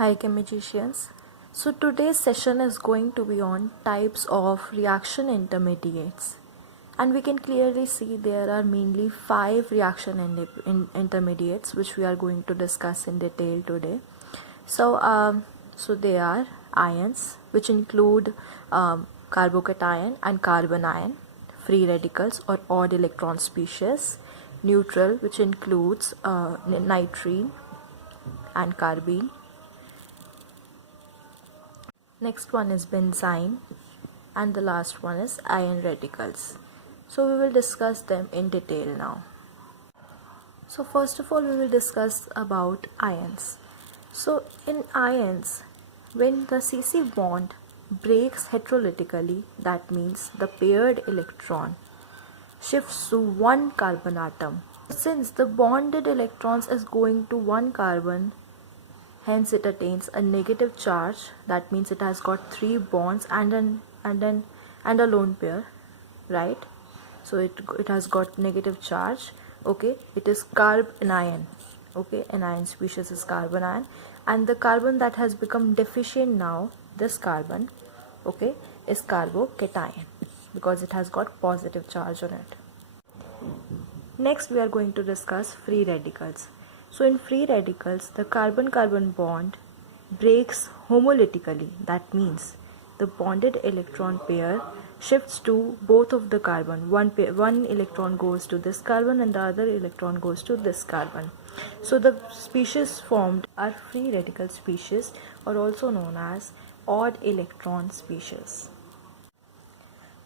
Hi chemicians. So today's session is going to be on types of reaction intermediates, and we can clearly see there are mainly 5 reaction intermediates which we are going to discuss in detail today. So they are ions, which include carbocation and carbon ion, free radicals or odd electron species, neutral, which includes nitrene and carbene. Next one is benzene, and the last one is iron radicals. So we will discuss them in detail now. So first of all we will discuss about ions. So in ions, when the CC bond breaks heterolytically, that means the paired electron shifts to one carbon atom. Since the bonded electrons is going to one carbon, hence it attains a negative charge. That means it has got 3 bonds and a lone pair, right? So it has got negative charge. Okay, it is carbanion. Okay, anion species is carbanion, and the carbon that has become deficient now, this carbon, okay, is carbocation because it has got positive charge on it. Next we are going to discuss free radicals. So in free radicals, the carbon-carbon bond breaks homolytically. That means the bonded electron pair shifts to both of the carbon. One electron goes to this carbon and the other electron goes to this carbon. So the species formed are free radical species, or also known as odd electron species.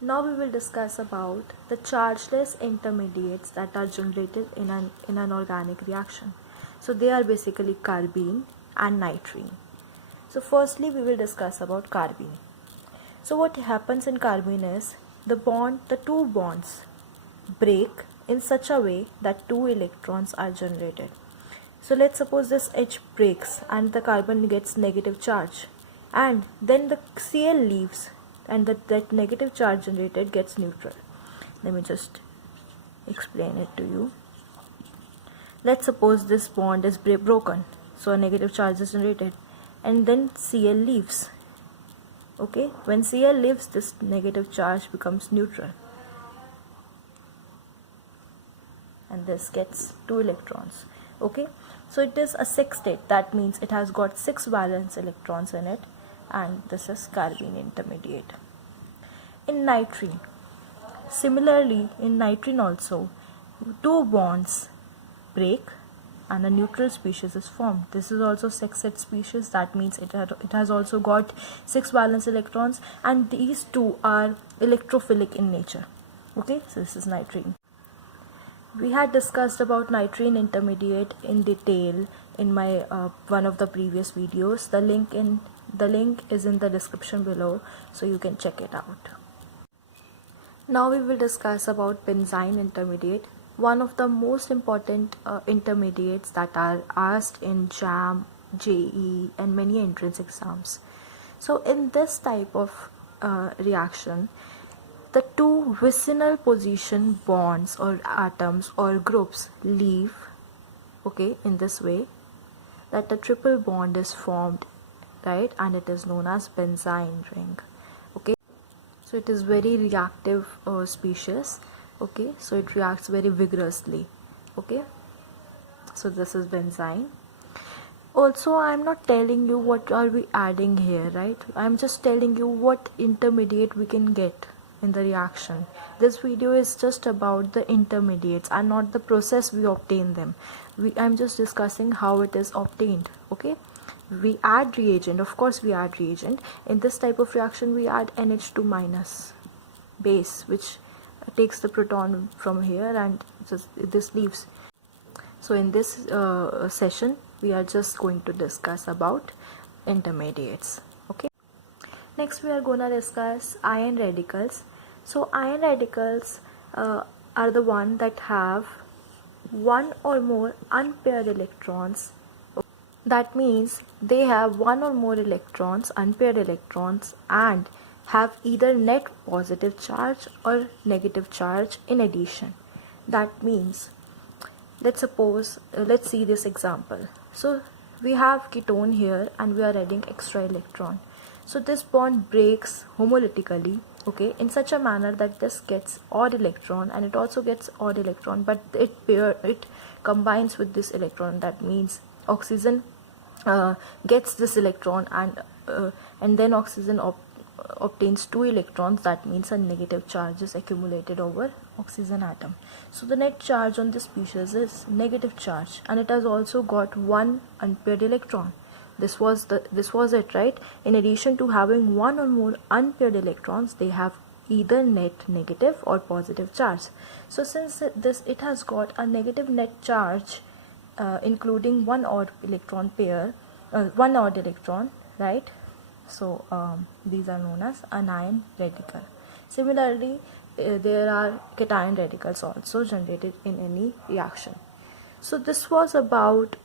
Now we will discuss about the chargeless intermediates that are generated in an organic reaction. So they are basically carbene and nitrene. So firstly we will discuss about carbene. So what happens in carbene is the two bonds break in such a way that 2 electrons are generated. So let's suppose this H breaks and the carbon gets negative charge, and then the Cl leaves and that negative charge generated gets neutral. Let me just explain it to you. Let's suppose this bond is broken, so a negative charge is generated, and then Cl leaves. Okay, when Cl leaves, this negative charge becomes neutral, and this gets 2 electrons. Okay, so it is a sextate. That means it has got 6 valence electrons in it, and this is carbene intermediate. In nitrene, similarly in nitrene also, 2 bonds break and a neutral species is formed. This is also sextate species. That means it has also got 6 valence electrons, and these two are electrophilic in nature. Okay, so this is nitrene. We had discussed about nitrene intermediate in detail in my one of the previous videos. The link is in the description below, so you can check it out. Now we will discuss about benzene intermediate, one of the most important intermediates that are asked in JAM, JEE and many entrance exams. So in this type of reaction, the 2 vicinal position bonds or atoms or groups leave, okay, in this way, that a triple bond is formed, right, and it is known as benzene ring. Okay, so it is very reactive species. Okay, so it reacts very vigorously. Okay, so this is benzene. Also, I am not telling you what are we adding here, right? I am just telling you what intermediate we can get in the reaction. This video is just about the intermediates and not the process we obtain them. I'm just discussing how it is obtained. Okay, we add reagent. Of course we add reagent. In this type of reaction we add NH2 minus base, which takes the proton from here and just this leaves. So in this session we are just going to discuss about intermediates. Okay, next we are gonna discuss iron radicals. So iron radicals are the one that have 1 or more unpaired electrons. That means they have 1 or more electrons, unpaired electrons, and have either net positive charge or negative charge in addition. That means let's see this example. So we have ketone here and we are adding extra electron. So this bond breaks homolytically, okay, in such a manner that this gets odd electron and it also gets odd electron, but it combines with this electron. That means oxygen gets this electron and then oxygen obtains 2 electrons. That means a negative charge is accumulated over oxygen atom. So the net charge on this species is negative charge, and it has also got 1 unpaired electron. This was it, right? In addition to having 1 or more unpaired electrons, they have either net negative or positive charge. So since it has got a negative net charge, including 1 odd electron pair, 1 odd electron, right? So these are known as anion radical. Similarly, there are cation radicals also generated in any reaction. So this was about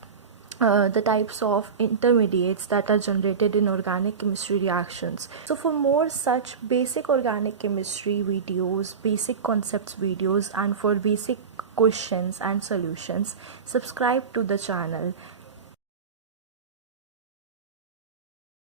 the types of intermediates that are generated in organic chemistry reactions. So for more such basic organic chemistry videos, basic concepts videos, and for basic questions and solutions, subscribe to the channel